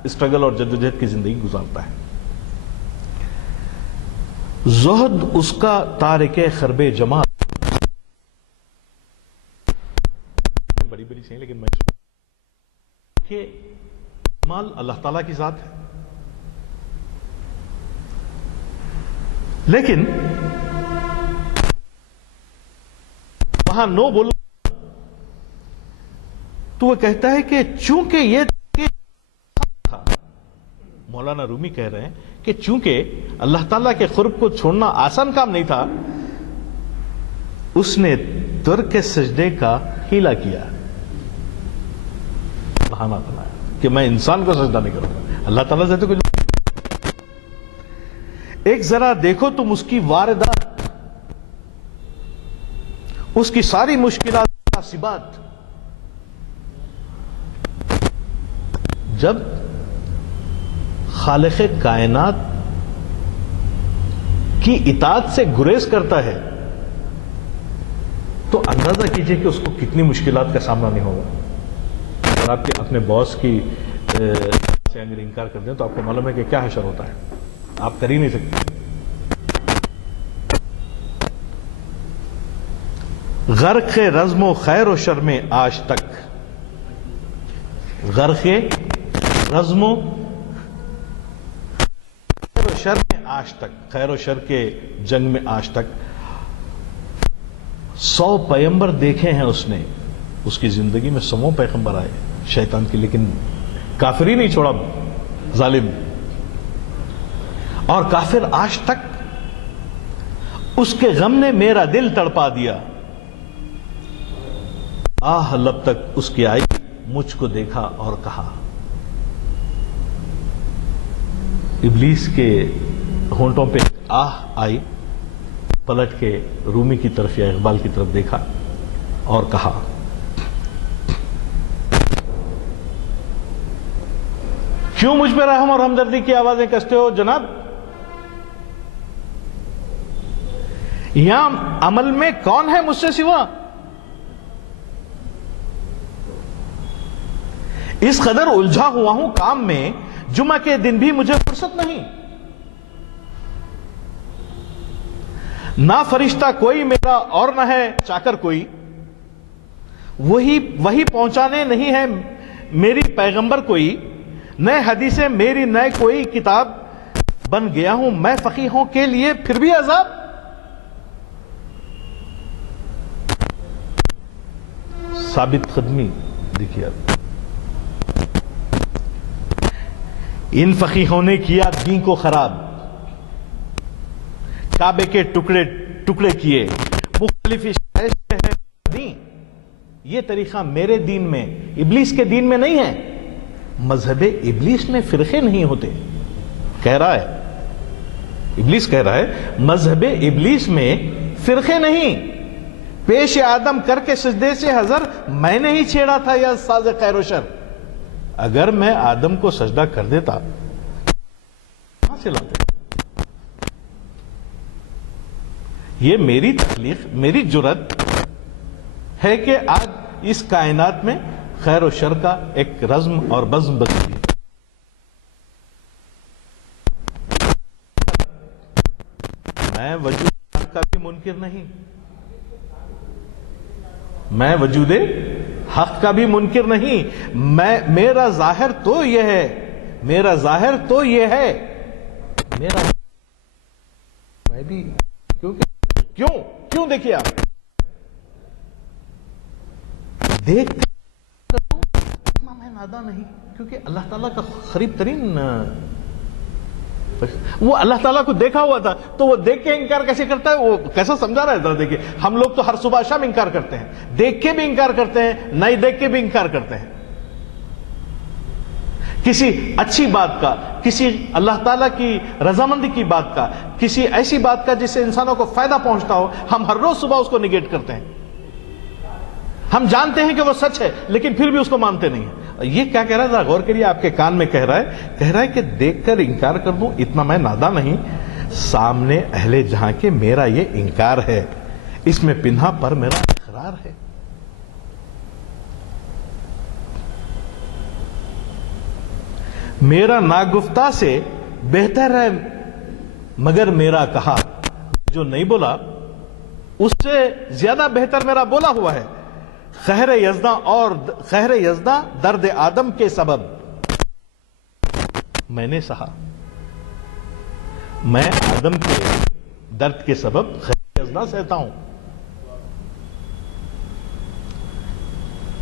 اسٹرگل اور جدوجہد کی زندگی گزارتا ہے. زہد اس کا تارک خرب جمال، بڑی بڑی صحیح، لیکن میں کہ جمال اللہ تعالیٰ کی ذات ہے، لیکن وہاں نو بولو تو وہ کہتا ہے کہ چونکہ یہ تھا، مولانا رومی کہہ رہے ہیں کہ چونکہ اللہ تعالیٰ کے قرب کو چھوڑنا آسان کام نہیں تھا، اس نے ترک سجدے کا حیلہ کیا، بہانہ بنایا کہ میں انسان کو سجدہ نہیں کروں گا، اللہ تعالیٰ سے تو کچھ. ایک ذرا دیکھو تم اس کی واردات، اس کی ساری مشکلات مناسبات. جب خالق کائنات کی اطاعت سے گریز کرتا ہے تو اندازہ کیجئے کہ اس کو کتنی مشکلات کا سامنا نہیں ہوگا. اگر آپ کے اپنے باس کی سے اگر انکار کر دیں تو آپ کو معلوم ہے کہ کیا حشر ہوتا ہے، آپ کر ہی نہیں سکتے. غرق رزم و خیر و شر میں آج تک، غرق رزم و خیر و شر میں آج تک، خیر و شر کے جنگ میں آج تک 100 پیغمبر دیکھے ہیں اس نے. اس کی زندگی میں 100 پیغمبر آئے شیطان کی، لیکن کافر ہی نہیں چھوڑا ظالم. اور کافر آج تک اس کے غم نے میرا دل تڑپا دیا. آہ لب تک اس کی آئی، مجھ کو دیکھا اور کہا. ابلیس کے ہونٹوں پہ آہ آئی، پلٹ کے رومی کی طرف یا اقبال کی طرف دیکھا اور کہا کیوں مجھ پہ رحم اور ہمدردی کی آوازیں کستے ہو جناب؟ یہاں عمل میں کون ہے مجھ سے سوا؟ اس قدر الجھا ہوا ہوں کام میں، جمعہ کے دن بھی مجھے فرصت نہیں. نہ فرشتہ کوئی میرا اور نہ ہے چاکر کوئی، وہی پہنچانے نہیں ہے میری پیغمبر کوئی. نئے حدیثیں میری نئے کوئی کتاب، بن گیا ہوں میں فقیہوں کے لیے پھر بھی عذاب. ثابت قدمی دیکھیے آپ. ان فقیہوں نے کیا دین کو خراب، کعبے کے ٹکڑے کیے، مختلف دین. یہ طریقہ میرے دین میں، ابلیس کے دین میں نہیں ہے. مذہب ابلیس میں فرقے نہیں ہوتے، کہہ رہا ہے ابلیس، کہہ رہا ہے مذہب ابلیس میں فرقے نہیں. پیش آدم کر کے سجدے سے حضر میں نے ہی چھیڑا تھا یا ساز خیر و شر. اگر میں آدم کو سجدہ کر دیتا کہاں سے لاتے؟ یہ میری تخلیق، میری جرت ہے کہ آج اس کائنات میں خیر و شر کا ایک رزم اور بزم بدلی. میں وجود حق کا بھی منکر نہیں، میں وجود حق کا بھی منکر نہیں. میرا ظاہر تو یہ ہے، میرا ظاہر تو یہ ہے، میرا میں بھی کیوں دیکھیے آپ دیکھتے میں نادا نہیں، کیونکہ اللہ تعالیٰ کا قریب ترین، وہ اللہ تعالیٰ کو دیکھا ہوا تھا تو وہ دیکھ کے انکار کیسے کرتا ہے؟ وہ کیسا سمجھا رہا ہے ذرا دیکھیے. ہم لوگ تو ہر صبح شام انکار کرتے ہیں، دیکھ کے بھی انکار کرتے ہیں، نہیں دیکھ کے بھی انکار کرتے ہیں. کسی اچھی بات کا، کسی اللہ تعالیٰ کی رضامندی کی بات کا، کسی ایسی بات کا جس سے انسانوں کو فائدہ پہنچتا ہو، ہم ہر روز صبح اس کو نگیٹ کرتے ہیں. ہم جانتے ہیں کہ وہ سچ ہے لیکن پھر بھی اس کو مانتے نہیں ہیں. یہ کیا کہہ رہا ہے؟ ذرا غور کریے، آپ کے کان میں کہہ رہا ہے کہ دیکھ کر انکار کر دوں اتنا میں نادا نہیں، سامنے اہل جہاں کے میرا یہ انکار ہے، اس میں پنہا پر میرا اقرار ہے. میرا ناگفتہ سے بہتر ہے مگر میرا کہا، جو نہیں بولا اس سے زیادہ بہتر میرا بولا ہوا ہے. قہر یزداں درد آدم کے سبب میں نے سہا، میں آدم کے درد کے سبب قہر یزداں سہتا ہوں.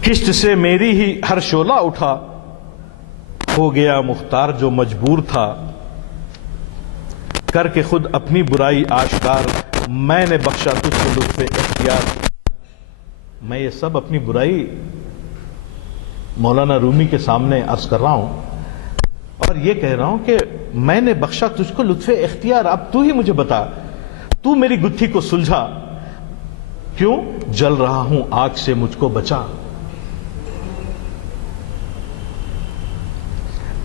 کشت سے میری ہی ہر شعلہ اٹھا، ہو گیا مختار جو مجبور تھا. کر کے خود اپنی برائی آشکار، میں نے بخشا تجھ کو لطف اختیار. میں یہ سب اپنی برائی مولانا رومی کے سامنے عرض کر رہا ہوں اور یہ کہہ رہا ہوں کہ میں نے بخشا تجھ کو لطف اختیار. اب تو ہی مجھے بتا، تو میری گتھی کو سلجھا، کیوں جل رہا ہوں آگ سے مجھ کو بچا.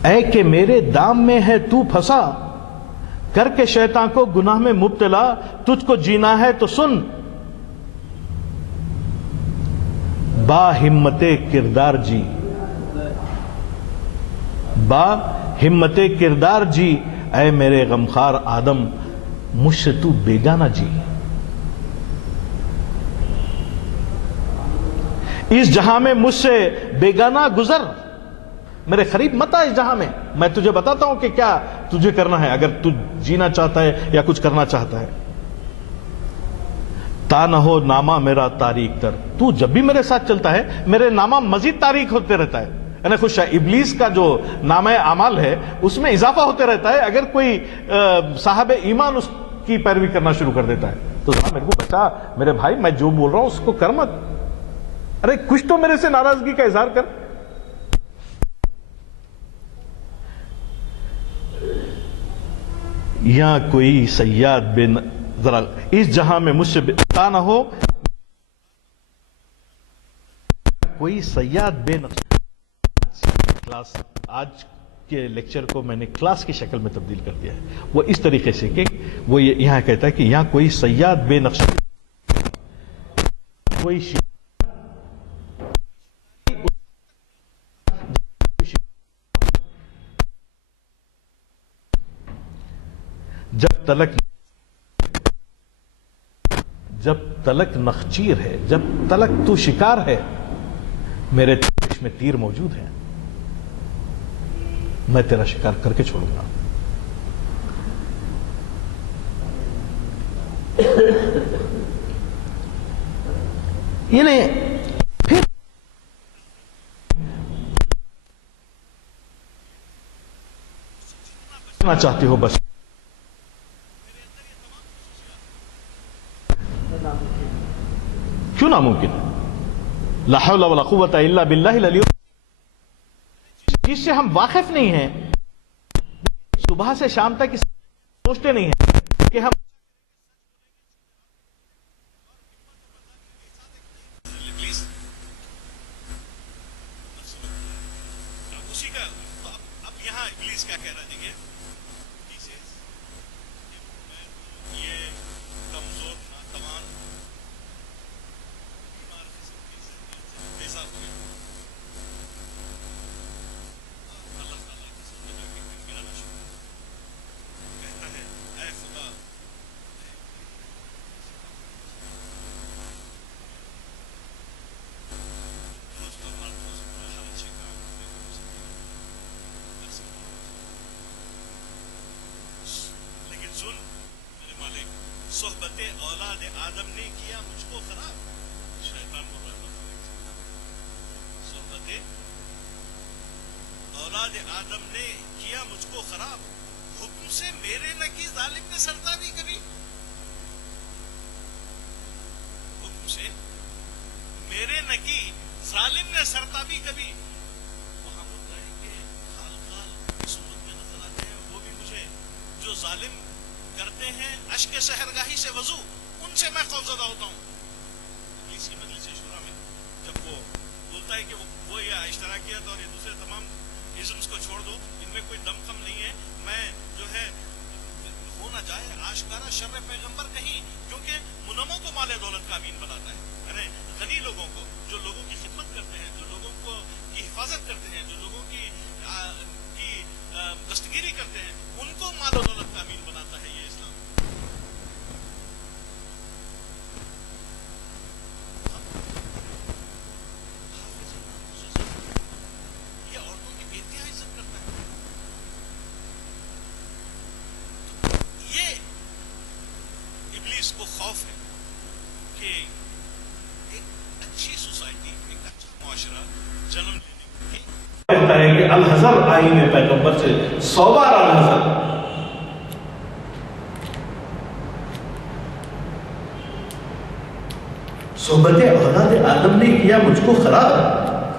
اے کہ میرے دام میں ہے تو پھنسا، کر کے شیطان کو گناہ میں مبتلا. تجھ کو جینا ہے تو سن، با ہمت کردار جی، با ہمت کردار جی. اے میرے غمخوار آدم مجھ سے تو بیگانہ جی. اس جہاں میں مجھ سے بیگانہ گزر، میرے قریب مت آ اس جہاں میں تجھے بتاتا ہوں کہ کیا تجھے کرنا ہے اگر تو جینا چاہتا ہے یا کچھ کرنا چاہتا ہے. تا نہ ہو نامہ میرا تاریک تر، تو جب بھی میرے ساتھ چلتا ہے میرے نامہ مزید تاریک ہوتے رہتا ہے. یعنی خوش ہے ابلیس کا جو نامہ اعمال ہے اس میں اضافہ ہوتے رہتا ہے اگر کوئی صاحب ایمان اس کی پیروی کرنا شروع کر دیتا ہے. تو ذرا میرے کو بچا میرے بھائی، میں جو بول رہا ہوں اس کو کر مت. ارے کچھ تو میرے سے ناراضگی کا اظہار کر. یا کوئی صیاد بن، ذرا اس جہاں میں مجھ سے تا نہ ہو کوئی صیاد بے نقش. کلاس آج کے لیکچر کو میں نے کلاس کی شکل میں تبدیل کر دیا ہے. وہ اس طریقے سے کہ وہ یہاں کہتا ہے کہ یہاں کوئی صیاد بے نقش، کوئی جب تلک نخچیر ہے، جب تلک تو شکار ہے، میرے تیش میں تیر موجود ہے، میں تیرا شکار کر کے چھوڑوں گا. یہ نہیں پھر چاہتے ہو بس کیوں ناممکن ہے؟ لا حول ولا قوت الا باللہ العلی. جس سے ہم واقف نہیں ہیں، صبح سے شام تک سوچتے نہیں ہیں کہ ہم اسی کا. اب یہاں ابلیس کیا کہہ رہا ہے دیکھیے، یہ کمزور ناتوان اللہ تعالیٰ کے سامنے جا کے گرانا شروع کہتا ہے، اے خدا صحبت اولاد آدم نے کیا مجھ کو خراب. شیطان کو صحبت اولاد آدم نے کیا مجھ کو خراب. حکم سے میرے نہ کی ظالم نے سرتا بھی کبھی. حکم سے میرے نہ کی ظالم نے سرتا بھی کبھی. وہاں ہوتا ہے کہ خال خال صورت میں نظر آتے ہیں وہ بھی مجھے جو ظالم کرتے ہیں اشک سحرگاہی سے وضو ان سے میں خوفزدہ ہوتا ہوں. اسی مجلس شورا میں جب وہ بولتا ہے کہ وہ یہ اشتراکیت اور یہ دوسرے تمام ازمز کو چھوڑ دو ان میں کوئی دم خم نہیں ہے. میں جو ہے ہو نہ جائے آشکارا شر پیغمبر کہیں کیونکہ منموں کو مال دولت کا امین بناتا ہے. یعنی غنی لوگوں کو جو لوگوں کی خدمت کرتے ہیں جو لوگوں کی حفاظت کرتے ہیں جو لوگوں کی دستگیری کرتے ہیں ان کو مال و دولت کا امین بناتا ہے یہ اسلام. یہ عورتوں کی بے انتہا عزت کرتا ہے. یہ ابلیس کو خوف ہے کہ ایک اچھی سوسائٹی ایک اچھا معاشرہ جنم لینے کی کہتا ہے کہ الحذر آئین پیغمبر سے 100 بار الحذر. صحبت اولاد آدم نے کیا مجھ کو خراب.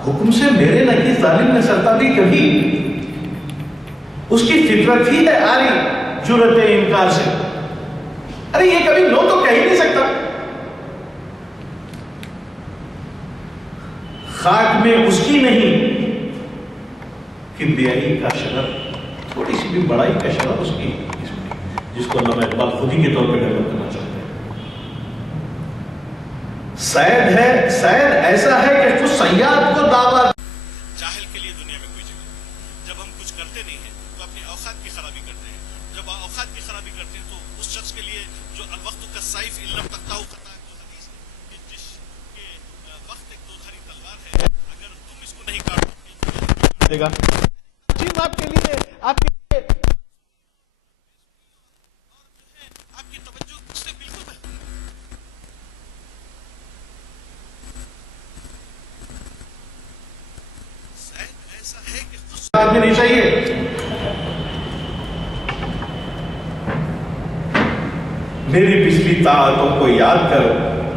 حکم سے میرے نہ کی ظالم نے سرتا بھی کبھی. اس کی فطرت ہی ہے آری جرت انکار سے. ارے یہ کبھی نو تو کہہ ہی نہیں سکتا. خاک میں اس کی نہیں کبریائی کا شرف تھوڑی سی بھی بڑائی کا شرف اس کی جس کو علامہ اقبال خود ہی کے طور پہ ڈیولپ کرنا چاہتے ہیں. سید ایسا ہے کہ خود صیاد کو دعویٰ. جاہل کے لیے دنیا میں کوئی جگہ نہیں. جب ہم کچھ کرتے نہیں ہیں تو اپنی اوقات کی خرابی کرتے ہیں. جب اوقات کی خرابی کرتے ہیں تو اس شخص کے لیے جو الوقت کا سیف علم تختہ خطا جو حدیث ہے جس کے وقت ایک دوسری تلوار ہے اگر تم اس کو نہیں کاٹو گا چیز آپ کے لیے آپ کے آپ کی توجہ اس سے بالکل بہتر ایسا ہے کہ خود نہیں چاہیے. میری پچھلی طاعتوں کو یاد کر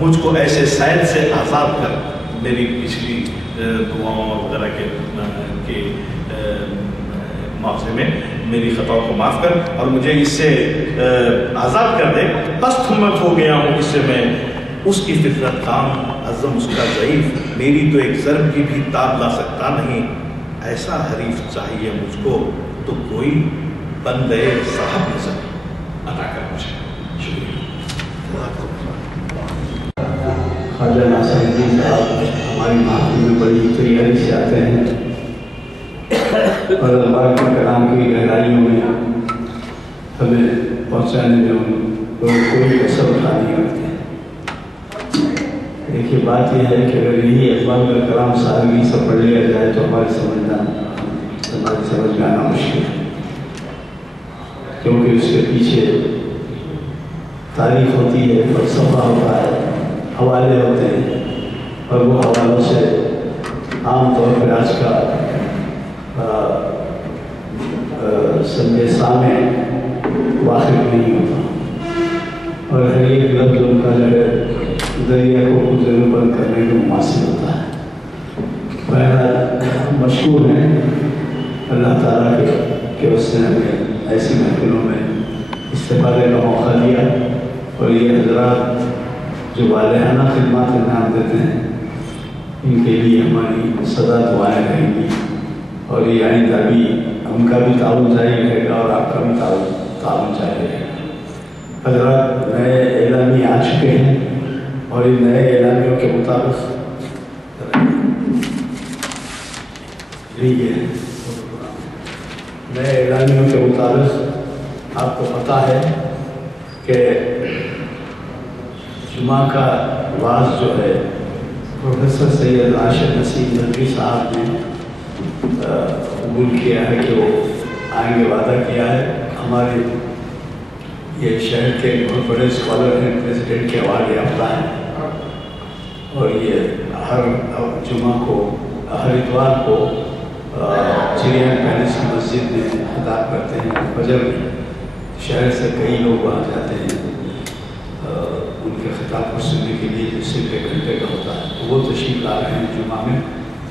مجھ کو ایسے سید سے آزاد کر. میری پچھلی دعاؤں وغیرہ کے معافی میں میری خطاؤں کو معاف کر اور مجھے اس سے آزاد کر دے. بس ہمت ہو گیا ہوں اس سے میں اس کی فطرت کام عزم اس کا ضعیف. میری تو ایک ضرب کی بھی تاب لا سکتا نہیں. ایسا حریف چاہیے مجھ کو تو کوئی بندے صاحب نظر عطا کر مجھے. شکریہ. خواجہ ناصر الدین صاحب ہماری محفل میں بڑی تیاری سے آتے ہیں اور اللہ کے کلام کی گہرائیوں میں ہمیں پہنچانے میں کوئی کسر اٹھا نہیں کرتے ہیں. دیکھیے بات یہ ہے کہ اگر یہی اقبال کا کلام سادگی سے پڑھ لیا جائے تو ہماری سمجھ میں آنا مشکل ہے کیونکہ اس کے پیچھے تاریخ ہوتی ہے فلسفہ ہوتا ہے حوالے ہوتے ہیں اور وہ حوالوں سے عام طور پر آج کا سمجھے سامنے واقف نہیں ہوتا اور ہر ایک لفظ ان کا جو ہے ذریعہ کو ضرور بند کرنے میں مناسب ہوتا ہے. بہرحال مشکور ہیں اللہ تعالیٰ کہ اس نے ہمیں ایسی محفلوں میں استفادے کا موقع دیا اور یہ حضرات جو والہانہ خدمات انجام دیتے ہیں ان کے لیے ہماری سدا دعائیں رہیں گی اور یہ آئندہ بھی ان کا بھی تعاون جاری رہے گا اور آپ کا بھی تعاون جاری رہے گا. حضرات نئے اعلامیے آ چکے ہیں اور ان نئے اعلامیوں کے مطابق نئے اعلامیوں کے مطابق آپ کو پتہ ہے کہ جمعہ کا واعظ جو ہے پروفیسر سید راشد نسیم ندوی صاحب نے قبول کیا ہے کہ وہ آئیں گے. وعدہ کیا ہے. ہمارے یہ شہر کے بہت بڑے اسکالر ہیں، پریزیڈنٹ کے ایوارڈ یافتہ ہیں، اور یہ ہر جمعہ کو، ہر اتوار کو چڑیا پیلس کی مسجد میں خطاب کرتے ہیں فجر میں. شہر سے کئی لوگ وہاں جاتے ہیں ان کے خطاب کو سننے کے لیے، جو صرف 1 گھنٹے کا ہوتا ہے. تو وہ تشریف لا رہے ہیں جمعہ میں،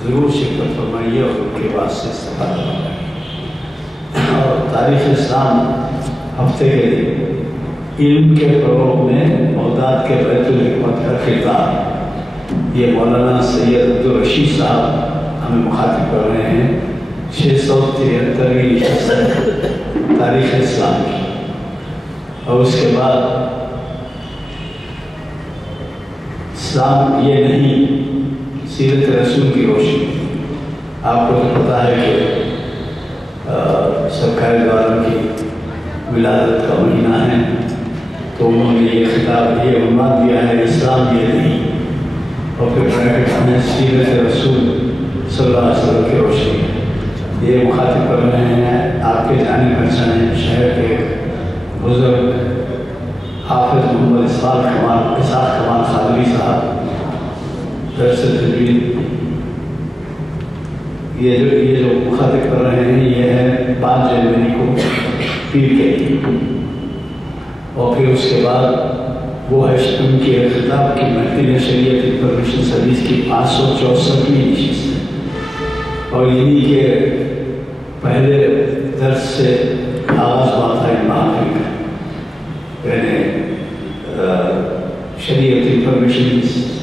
ضرور شرکت فرمائیے اور ان کے بعد سے استفادہ فرمائیے. اور تاریخ اسلام ہفتے کے دن علم کے فروغ میں بغداد کے بیت الحکمت کا خطاب، یہ مولانا سید عبدالرشید صاحب ہمیں مخاطب کر رہے ہیں. 673ویں نشست ہے تاریخ اسلام کی. اور اس کے بعد اسلام یہ نہیں، سیرت رسول کی روشنی. آپ کو تو پتہ ہے کہ سرکار دو عالم کی ولادت کا مہینہ ہے، تو انہوں نے یہ خطاب، یہ عنوان دیا ہے اسلام یہ نہیں، اور پھر بریکٹ میں سیرت رسول صلی اللہ علیہ وسلم کی روشنی. یہ مخاطب کر رہے ہیں آپ کے جانے پہچانے شہر کے بزرگ حافظ محمد اسحاق کمال خادری صاحب، درس تجوید. یہ جو مخاطب کر رہے ہیں یہ ہے 5 جنوری کو پیر کے لیے. اور پھر اس کے بعد وہ ہے ان کے خطاب کی محفل شریعت انفارمیشن سروس کی 564ویں نشست ہے. اور انہی کے پہلے درس سے آغاز ہوا تھا ان محافل کا، یعنی شریعت انفارمیشن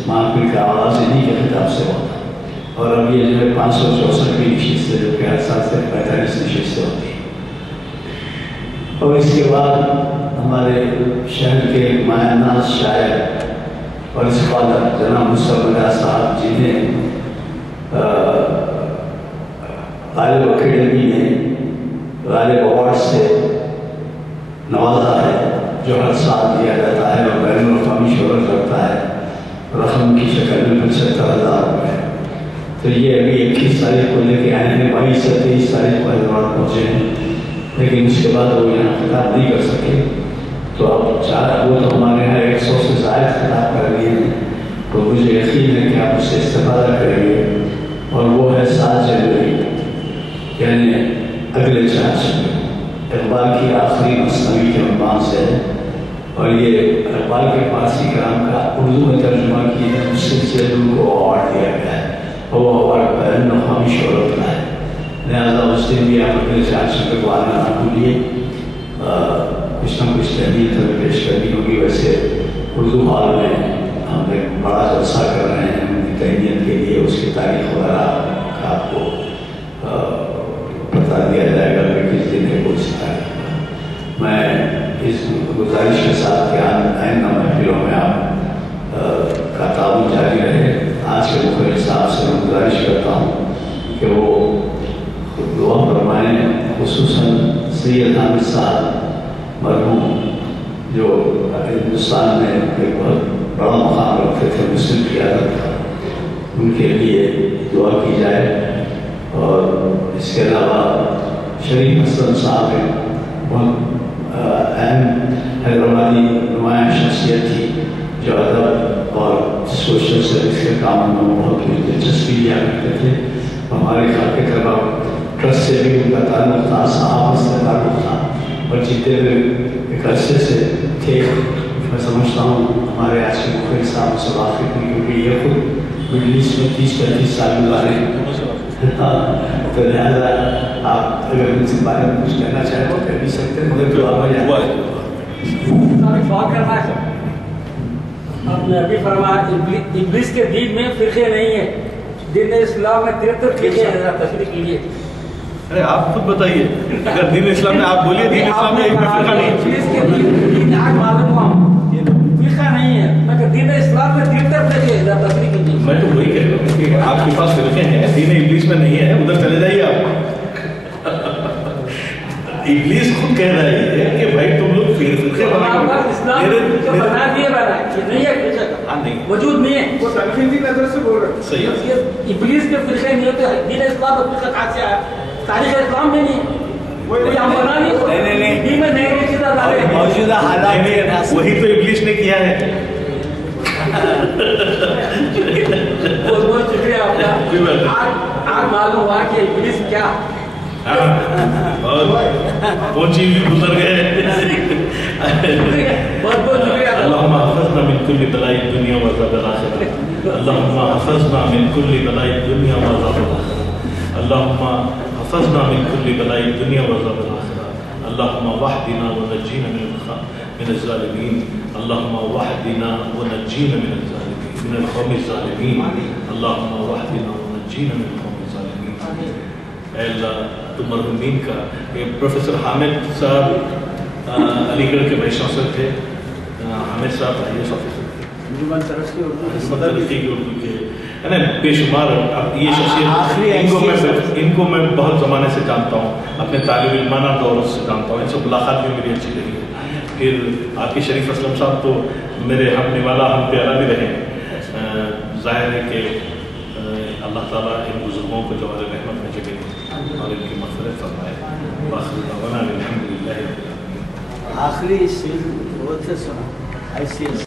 محافل کا آغاز انہی کے خطاب سے ہوا تھا. اور اب یہ جو ہے 564ویں نشست ہے، جو کہ ہر سال سے 45 نشستیں ہوتی ہیں. اور اس کے بعد ہمارے شہر کے مایہ ناز شاعر اور اسکالر جناب مصطفیٰ مداح صاحب، جنہیں غالب اکیڈمی نے غالب ایوارڈ سے نوازا ہے، جو ہر سال دیا جاتا ہے اور بین الاقوامی شہرت رکھتا ہے، رقم کی شکل میں 75,000 روپے. تو یہ ابھی 21 تاریخ کو لے کے آئے ہیں، 22 سے 23 تاریخ کو حیدرآباد پہنچے ہیں، لیکن اس کے بعد وہ یہاں خطاب نہیں کر سکے. تو اب وہ تو ہمارے یہاں 100 سے زائد خطاب کر رہی ہیں، تو مجھے یقین ہے کہ آپ اس سے استفادہ کریں گے. اور وہ ہے 7 جنوری، یعنی اگلے 4 جنوری، اقبال کی آخری مثنوی کے عنوان سے ہے. اور یہ اقبال کے فارسی کلام کا اردو میں ترجمہ کیے ہیں، اس سے ان کو ایوارڈ دیا گیا ہے، اور وہ ایوارڈ بین الاقوامی شہرت کا ہے. لہٰذا اس دن بھی آپ اپنے 4 جنوری کو آنا نہ بھولیے. کچھ نہ کچھ تحریر ہمیں پیش کرنی ہوگی. ویسے اردو ہال میں ہم ایک بڑا جلسہ کر رہے ہیں ان کی تہنیت کے لیے، اس کی تاریخ وغیرہ کا آپ کو بتا دیا جائے گا کہ کس دن ہے کچھ تاریخ. میں اس گزارش کے ساتھ کہ آئندہ محفلوں میں آپ کا تعاون جاری رہے. آج کے مخرج صاحب سے میں گزارش کرتا ہوں کہ وہ دعا فرمائیں، خصوصاً سید حامد صاحب مرحوم، جو ہندوستان میں ایک بہت بڑا مقام رکھتے تھے، مسلم قیادت کا، ان کے لیے دعا کی جائے. اور اس کے علاوہ شریف حسن صاحب ایک بہت اہم حیدرآبادی نمایاں شخصیت تھی، جو ادب اور سوشل سروس کے کام میں بہت دلچسپی لیا کرتے تھے. ہمارے خاک طلبہ ٹرسٹ سے بھی ان کا تعلق تھا، صحافت سے تعلق تھا، اور جیتے ہوئے ایک عرصے سے تھے. میں سمجھتا ہوں ہمارے آج کے مخرج صاحب سے واقف ہوئی، کیونکہ یہ خود مڈل ایسٹ میں 30-35 سال گزارے ہیں. تو لہٰذا آپ اگر ان سے بارے میں کچھ کہنا چاہیں تو کہہ بھی سکتے ہیں، مگر جو آپ سوال کرنا ہے. آپ نے ابھی فرمایا ابلیس کے دین میں فرقے نہیں ہیں، دین اسلام میں 73 فرقے ہیں، تشریح کیجیے. ارے آپ خود بتائیے، اگر دین اسلام میں آپ بولیے دین اسلام میں ایک بھی فرقہ نہیں. ابلیس کے دین آج معلوم ہوا فرقہ نہیں ہے، مگر دین اسلام میں 73 فرقے ہیں، تشریح کیجیے. میں تو وہی کہہ رہا ہوں کہ آپ کے پاس فرقے ہیں، دین ابلیس میں نہیں ہے، ادھر چلے جائیے آپ. ابلیس خود کہہ رہا ہے کہ بھائی تم لوگ فرقے بنا دیے نہیں ہے، وجود نہیں ہے، وہ تنقیدی نظر سے بول رہے ہیں. صحیح ہے. ابلیس کے فرقے نہیں ہوتے، دین اسلام کا فرقہ کہاں سے آیا؟ تاریخ اسلام میں نہیں ہے. ہم بنا نہیں میں نہیں رشتہ دار موجودہ حالات کے وہی تو ابلیس نے کیا ہے. بہت بہت شکریہ آپ کا. آج معلوم ہوا کہ ابلیس کیا پہنچی بھی گزر گئے. بہت بہت شکریہ. اللهم احفظنا من كل بلاء الدنيا وعذاب الآخرة. اللهم احفظنا من كل بلاء الدنيا وعذاب الآخرة. اللهم احفظنا من كل بلاء الدنيا وعذاب الآخرة. اللهم وحدنا ونجينا من الظالمين. اللهم وحدنا ونجينا من الظالمين من القوم الظالمين. اللهم وحدنا ونجينا من القوم الظالمين. اے اللہ تو مرحومین کا. پروفیسر حامد صاحب علی گڑھ کے وائس چانسلر تھے. حامد صاحب آئی ایس آفیسر تھے. اردو کے بے شمار. اب یہ شخصیت ان کو میں بہت زمانے سے جانتا ہوں, اپنے طالب علمانہ دور سے جانتا ہوں. ان سے ملاقات بھی میری اچھی رہی ہے. پھر آپ کے شریف اسلم صاحب تو میرے ہم نوالا ہم پیارا بھی رہے. ظاہر ہے کہ اللہ تعالیٰ ان بزرگوں کو جوار رحمت میں جگہ اور ان کی مغفرت فرمائے. وآخر دعوانا الحمدللہ رب العالمین. آخری چیز بہت سے سنا ایسی